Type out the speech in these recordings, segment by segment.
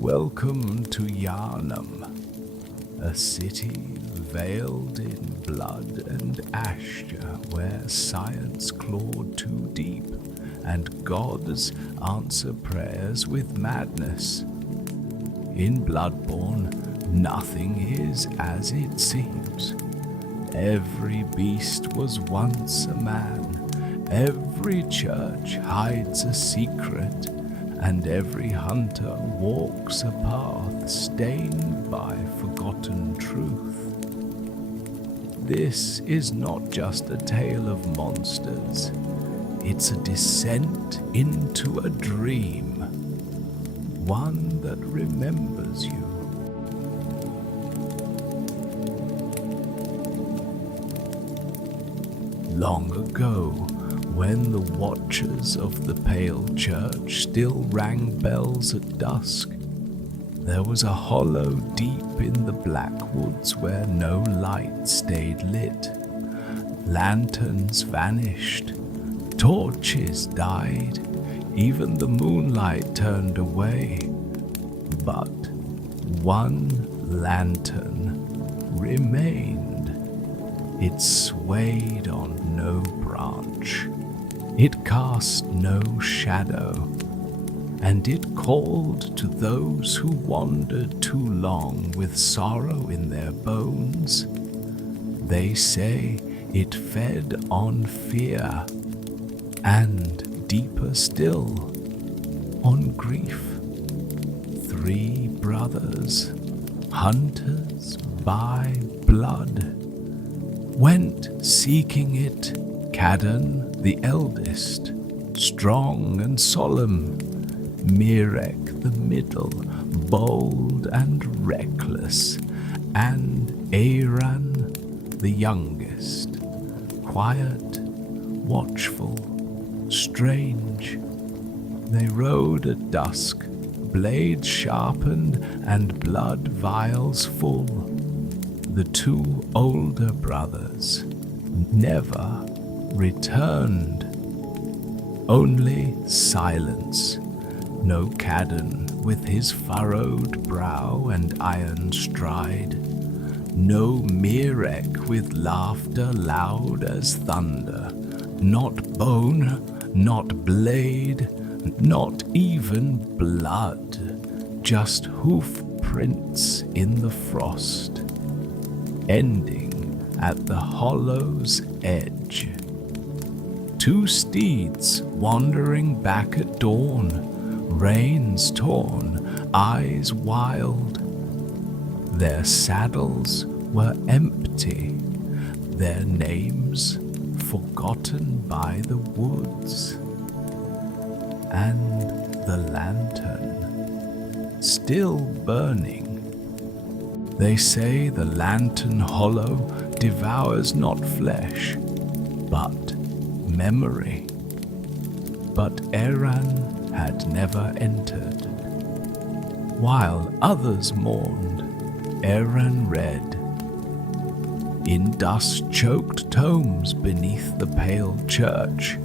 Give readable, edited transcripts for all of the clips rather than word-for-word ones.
Welcome to Yharnam, a city veiled in blood and ashes, where science clawed too deep and gods answer prayers with madness. In Bloodborne, nothing is as it seems. Every beast was once a man, every church hides a secret, and every hunter walks a path stained by forgotten truth. This is not just a tale of monsters, it's a descent into a dream, one that remembers you. Long ago, when the watchers of the Pale Church still rang bells at dusk, there was a hollow deep in the black woods where no light stayed lit. Lanterns vanished, torches died, even the moonlight turned away. But one lantern remained. It swayed on no branch. It cast no shadow, and it called to those who wandered too long with sorrow in their bones. They say it fed on fear, and deeper still, on grief. 3 brothers, hunters by blood, went seeking it. Cadden, the eldest, strong and solemn, Mirek, the middle, bold and reckless, and Aran, the youngest, quiet, watchful, strange. They rode at dusk, blades sharpened and blood vials full. The 2 older brothers never returned. Only silence. No Cadden with his furrowed brow and iron stride. No Mirek with laughter loud as thunder. Not bone, not blade, not even blood. Just hoof prints in the frost, ending at the hollow's edge. 2 steeds wandering back at dawn, reins torn, eyes wild. Their saddles were empty, their names forgotten by the woods. And the lantern, still burning. They say the lantern hollow devours not flesh, but memory. But Aran had never entered. While others mourned, Aran read. In dust-choked tomes beneath the Pale Church,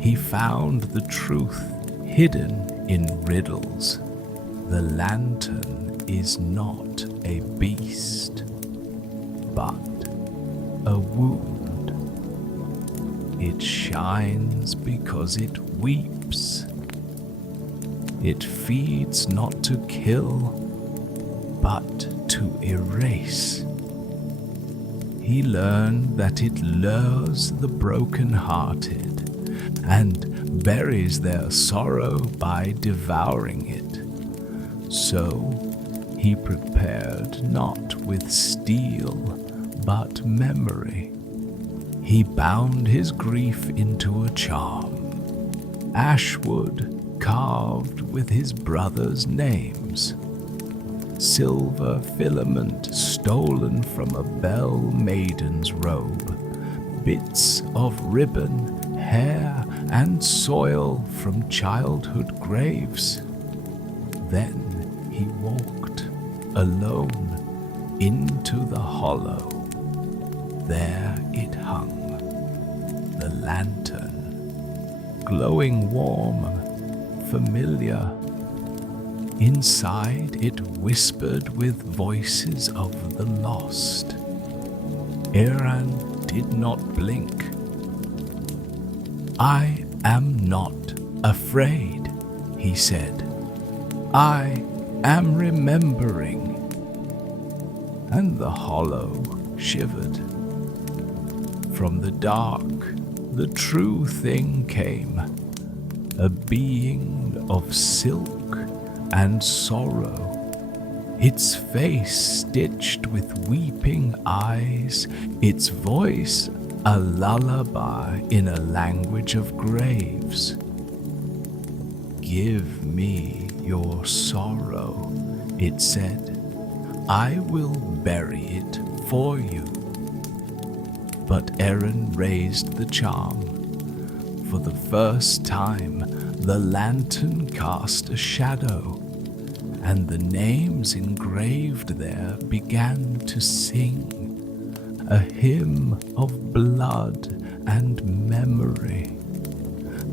he found the truth hidden in riddles. The lantern is not a beast, but a wound. It shines because it weeps. It feeds not to kill, but to erase. He learned that it lures the broken-hearted and buries their sorrow by devouring it. So he prepared not with steel, but memory. He bound his grief into a charm, ashwood carved with his brothers' names, silver filament stolen from a bell maiden's robe, bits of ribbon, hair, and soil from childhood graves. Then he walked alone into the hollow. There it hung, the lantern, glowing warm, familiar, Inside it whispered with voices of the lost. Iran did not blink. "I am not afraid," he said. "I am remembering." And the hollow shivered. From the dark, the true thing came, a being of silk and sorrow, its face stitched with weeping eyes, its voice a lullaby in a language of graves. "Give me your sorrow," it said. "I will bury it for you." But Aaron raised the charm. For the first time, the lantern cast a shadow, and the names engraved there began to sing, a hymn of blood and memory.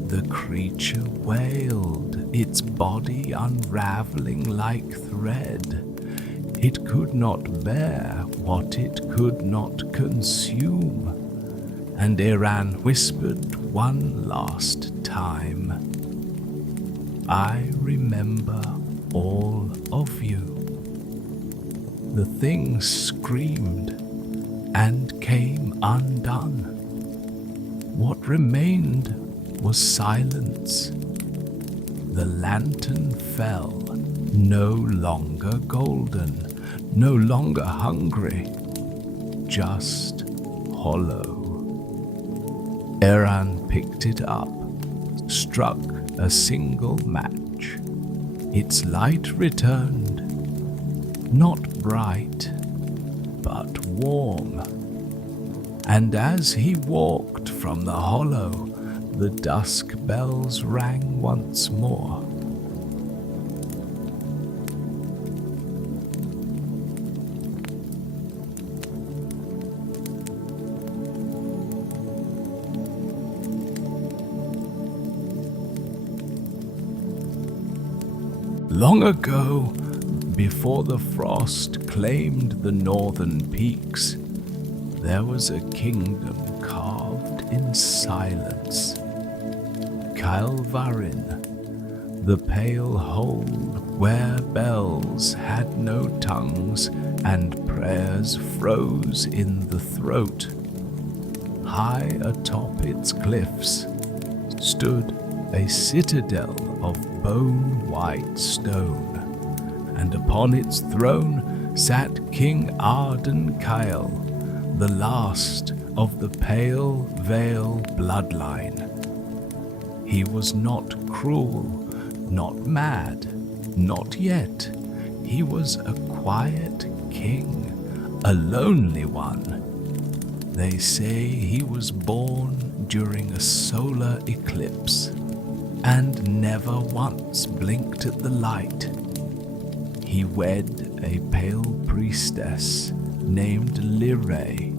The creature wailed, its body unraveling like thread. It could not bear what it could not consume, and Iran whispered one last time, "I remember all of you." The thing screamed and came undone. What remained was silence. The lantern fell, no longer golden, no longer hungry, just hollow. Aaron picked it up, struck a single match. Its light returned, not bright, but warm. And as he walked from the hollow, the dusk bells rang once more. Long ago, before the frost claimed the northern peaks, there was a kingdom carved in silence. Kael'varin, the pale hold where bells had no tongues and prayers froze in the throat. High atop its cliffs stood a citadel of bone-white stone, and upon its throne sat King Arden Kael, the last of the Pale Veil bloodline. He was not cruel, not mad, not yet. He was a quiet king, a lonely one. They say he was born during a solar eclipse, and never once blinked at the light. He wed a pale priestess named Lyrae,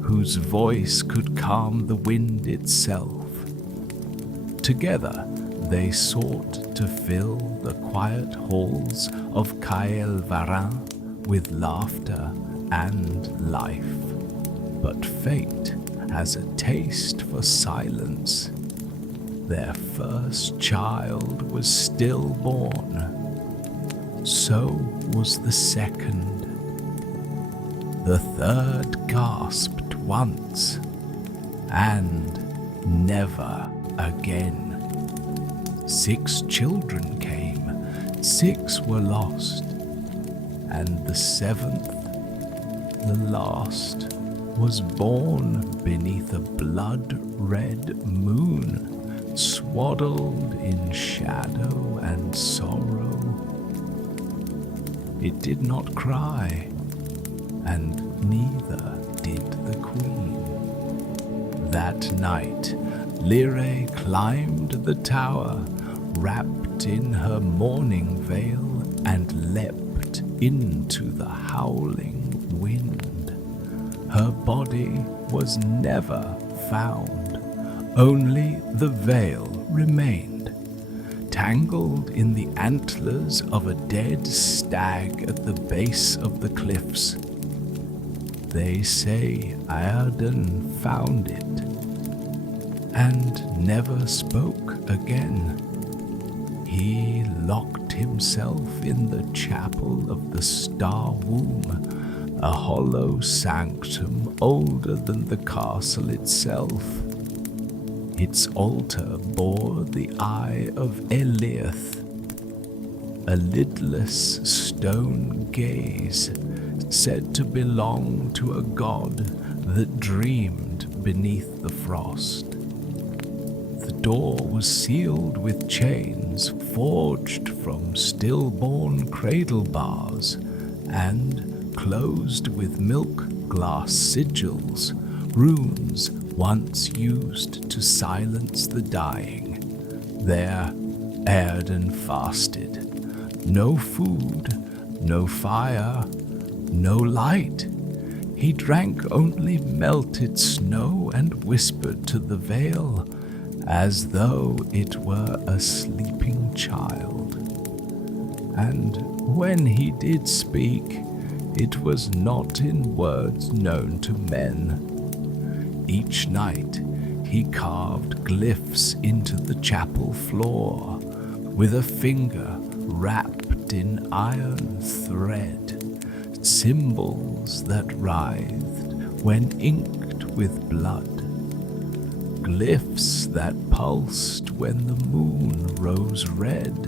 whose voice could calm the wind itself. Together they sought to fill the quiet halls of Kael'varin with laughter and life. But fate has a taste for silence. Their first child was stillborn. So was the second. The third gasped once, and never again. 6 children came, 6 were lost, and the 7th, the last, was born beneath a blood-red moon, swaddled in shadow and sorrow. It did not cry, and neither did the queen. That night, Lyrae climbed the tower, wrapped in her mourning veil, and leapt into the howling wind. Her body was never found. Only the veil remained, entangled in the antlers of a dead stag at the base of the cliffs. They say Iarden found it and never spoke again. He locked himself in the chapel of the Star Womb, a hollow sanctum older than the castle itself. Its altar bore the eye of Eliath, a lidless stone gaze said to belong to a god that dreamed beneath the frost. The door was sealed with chains forged from stillborn cradle bars and closed with milk glass sigils, runes once used to silence the dying. There Iarden fasted. No food, no fire, no light. He drank only melted snow and whispered to the veil as though it were a sleeping child. And when he did speak, it was not in words known to men. Each night he carved glyphs into the chapel floor with a finger wrapped in iron thread, symbols that writhed when inked with blood, glyphs that pulsed when the moon rose red.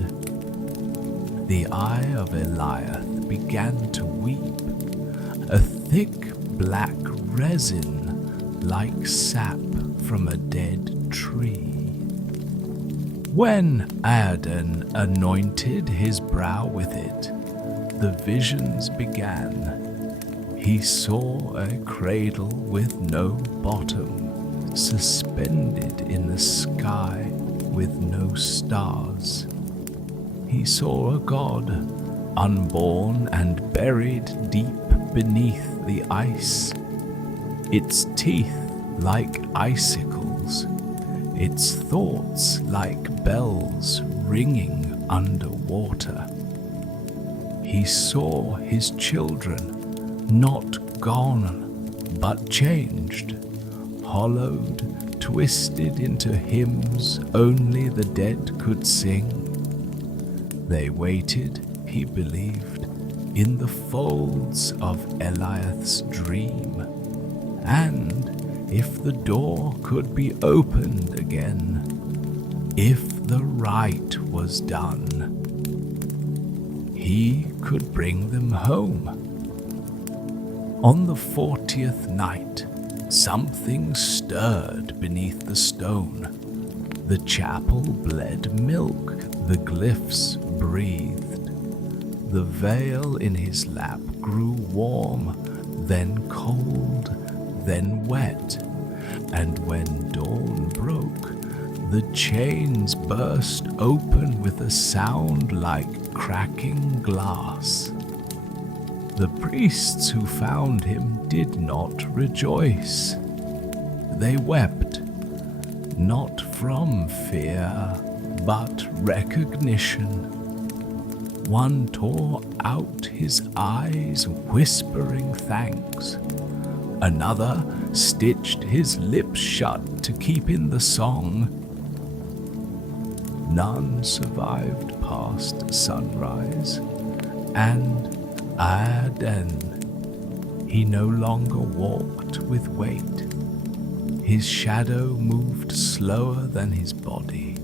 The eye of Eliath began to weep, a thick black resin like sap from a dead tree. When Iarden anointed his brow with it, the visions began. He saw a cradle with no bottom, suspended in the sky with no stars. He saw a god, unborn and buried deep beneath the ice, its teeth like icicles, its thoughts like bells ringing underwater. He saw his children, not gone, but changed, hollowed, twisted into hymns only the dead could sing. They waited, he believed, in the folds of Eliath's dream, and if the door could be opened again, if the rite was done, he could bring them home. On the 40th night, something stirred beneath the stone. The chapel bled milk, the glyphs breathed. The veil in his lap grew warm, then cold, then wet, and when dawn broke, the chains burst open with a sound like cracking glass. The priests who found him did not rejoice. They wept, not from fear, but recognition. One tore out his eyes, whispering thanks. Another stitched his lips shut to keep in the song. None survived past sunrise, and Iarden, he no longer walked with weight. His shadow moved slower than his body.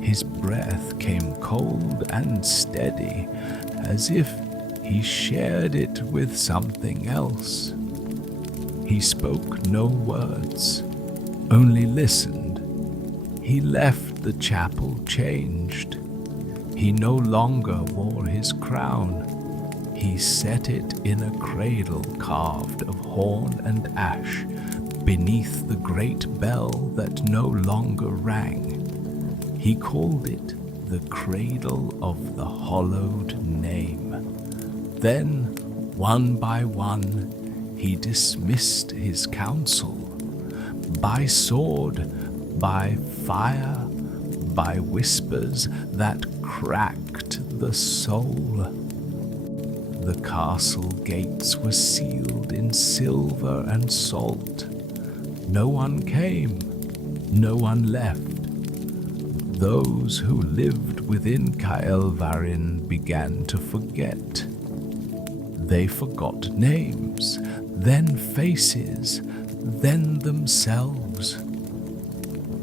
His breath came cold and steady, as if he shared it with something else. He spoke no words, only listened. He left the chapel changed. He no longer wore his crown. He set it in a cradle carved of horn and ash, beneath the great bell that no longer rang. He called it the Cradle of the Hollowed Name. Then, one by one, he dismissed his council. By sword, by fire, by whispers that cracked the soul. The castle gates were sealed in silver and salt. No one came, no one left. Those who lived within Caelvarin began to forget. They forgot names, then faces, then themselves.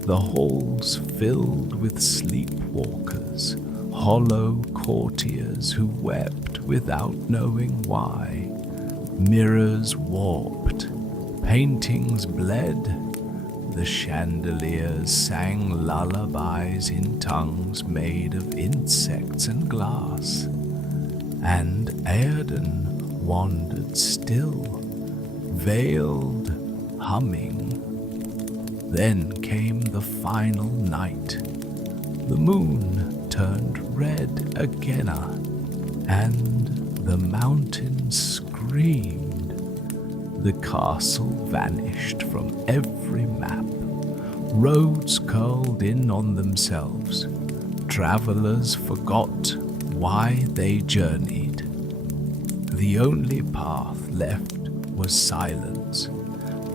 The halls filled with sleepwalkers, hollow courtiers who wept without knowing why. Mirrors warped, paintings bled, the chandeliers sang lullabies in tongues made of insects and glass, and Aedan wandered still, veiled, humming. Then came the final night. The moon turned red again, and the mountains screamed. The castle vanished from every map. Roads curled in on themselves. Travelers forgot why they journeyed. The only path left was silence,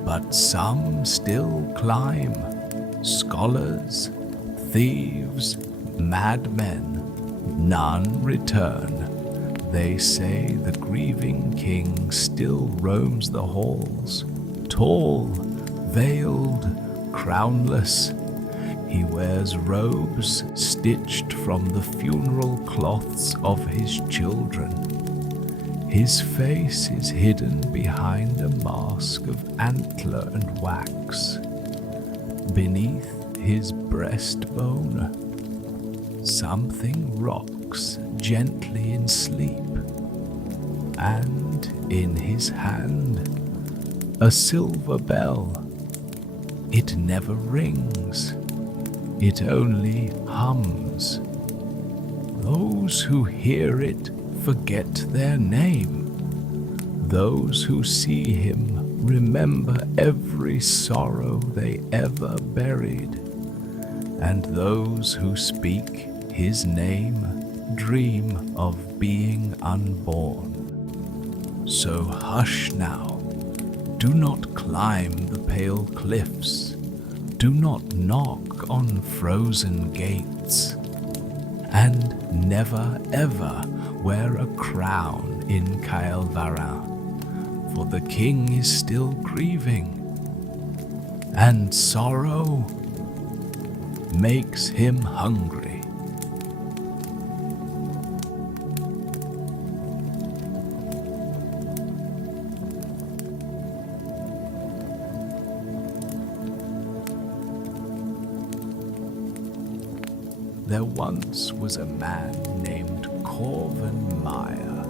but some still climb. Scholars, thieves, madmen, none return. They say the grieving king still roams the halls, tall, veiled, crownless. He wears robes stitched from the funeral cloths of his children. His face is hidden behind a mask of antler and wax. Beneath his breastbone, something rocks gently in sleep, and in his hand, a silver bell. It never rings, it only hums. Those who hear it forget their name. Those who see him remember every sorrow they ever buried, and those who speak his name dream of being unborn. So hush now, do not climb the pale cliffs, do not knock on frozen gates, and never ever wear a crown in Caelvarin, for the king is still grieving, and sorrow makes him hungry. There once was a man named Corvin Meyer,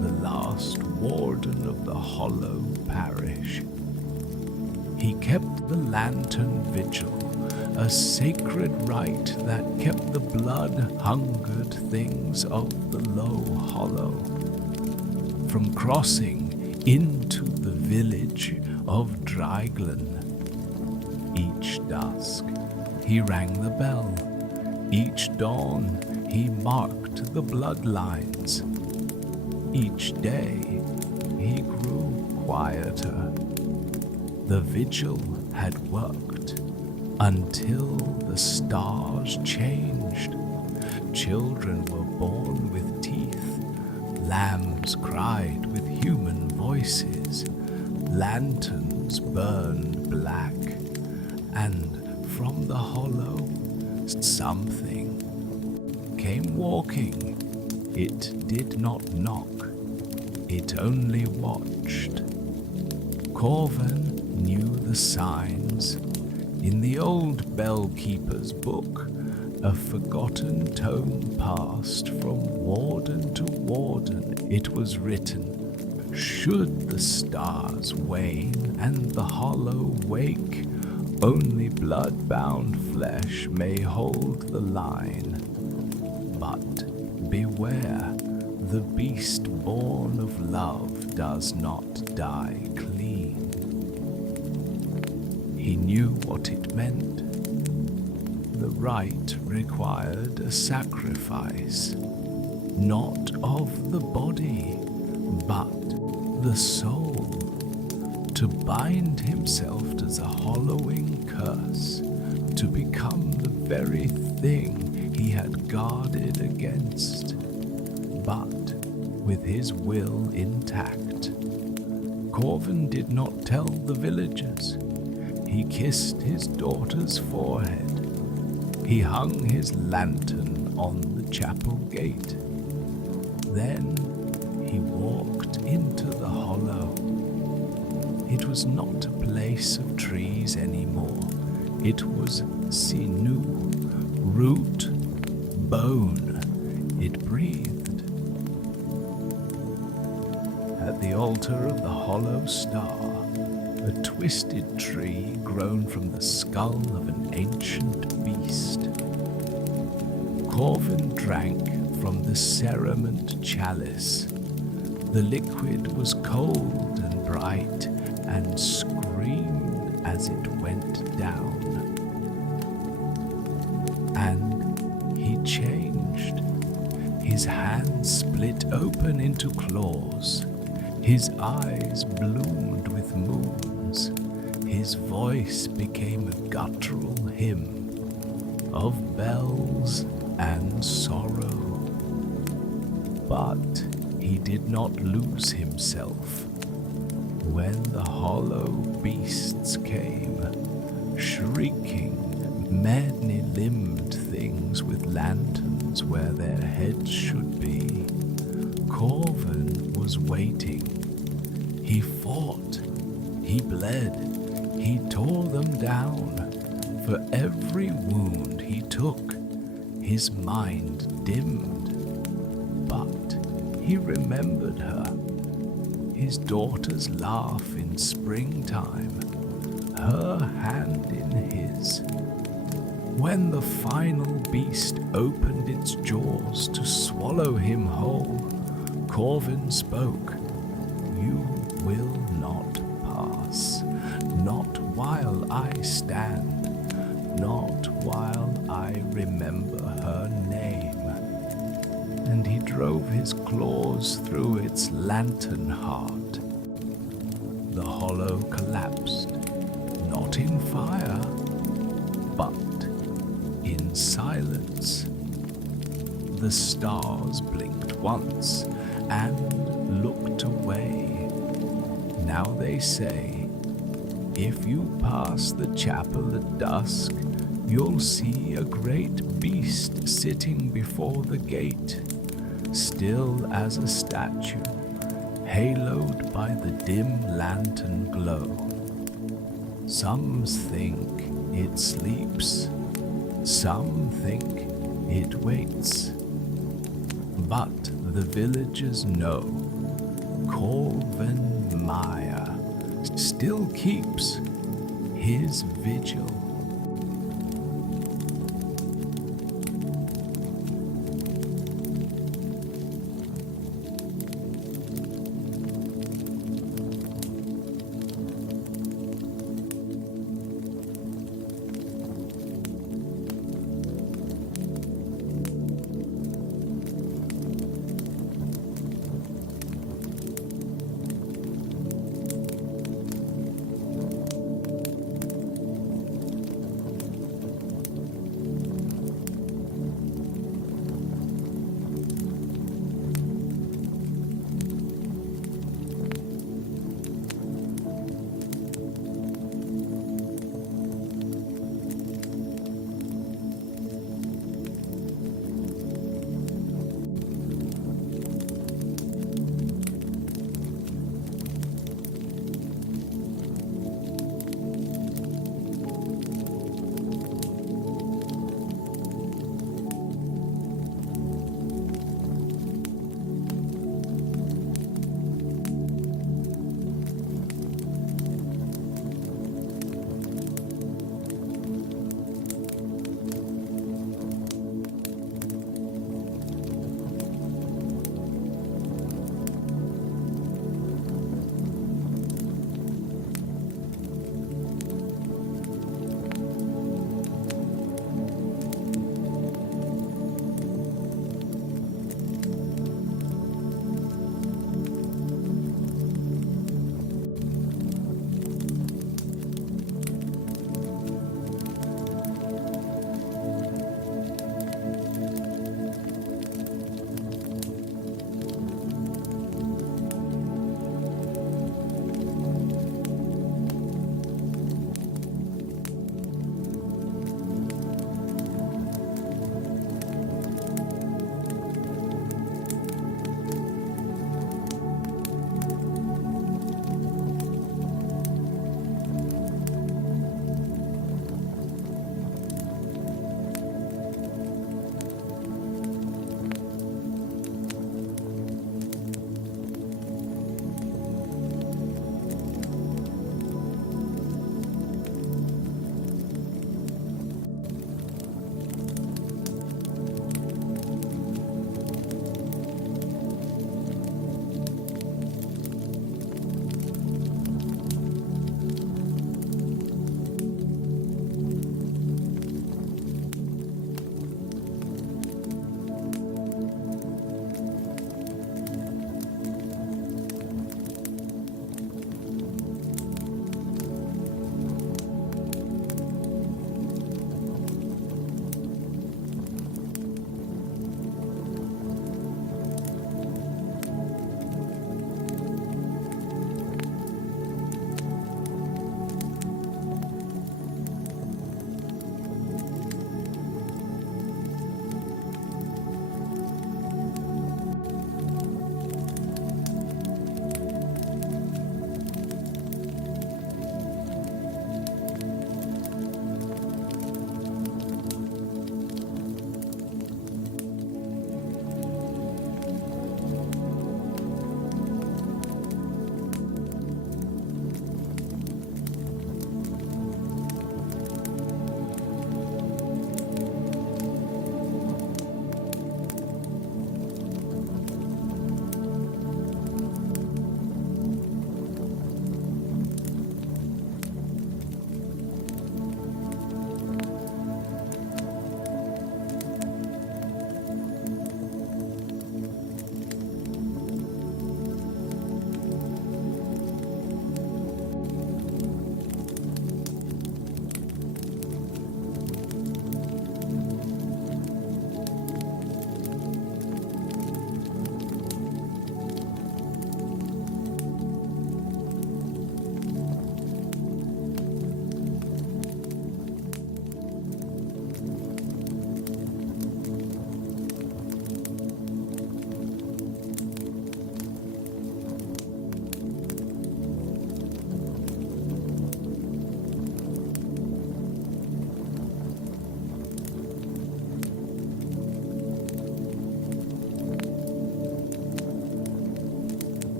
the last warden of the Hollow Parish. He kept the lantern vigil, a sacred rite that kept the blood-hungered things of the Low Hollow from crossing into the village of Dreiglen. Each dusk, he rang the bell. Each dawn, he marked the bloodlines. Each day, he grew quieter. The vigil had worked until the stars changed. Children were born with teeth. Lambs cried with human voices. Lanterns burned black. And from the hollow, something came walking. It did not knock. It only watched. Corvin knew the signs. In the old bellkeeper's book, a forgotten tome passed from warden to warden. It was written, should the stars wane and the hollow wake, only blood-bound flesh may hold the line. But beware, the beast born of love does not die clean. He knew what it meant. The rite required a sacrifice, not of the body, but the soul, to bind himself to the hollowing curse, to become the very thing he had guarded against. But with his will intact, Corvin did not tell the villagers. He kissed his daughter's forehead. He hung his lantern on the chapel gate. Then he walked into the hollow. It was not a place of trees anymore. It was sinew, root, bone. It breathed. At the altar of the hollow star, a twisted tree grown from the skull of an ancient beast. Corvin drank from the cerement chalice. The liquid was cold and bright and screamed as it went down. And he changed. His hands split open into claws. His eyes bloomed with moons. His voice became a guttural hymn of bells and sorrow. But he did not lose himself. When the hollow beasts came, shrieking, many-limbed things with lanterns where their heads should be, Corvin was waiting. He fought, he bled, he tore them down. For every wound he took, his mind dimmed. But he remembered her, his daughter's laugh in springtime, her hand in his. When the final beast opened its jaws to swallow him whole, Corvin spoke, "You will not pass, not while I stand, not while I remember her name." And he drove his claws through its lantern heart. The hollow collapsed, not in fire, but in silence. The stars blinked once and looked away. Now they say, if you pass the chapel at dusk, you'll see a great beast sitting before the gate, still as a statue, haloed by the dim lantern glow. Some think it sleeps, some think it waits. But the villagers know Corvin Maya still keeps his vigil.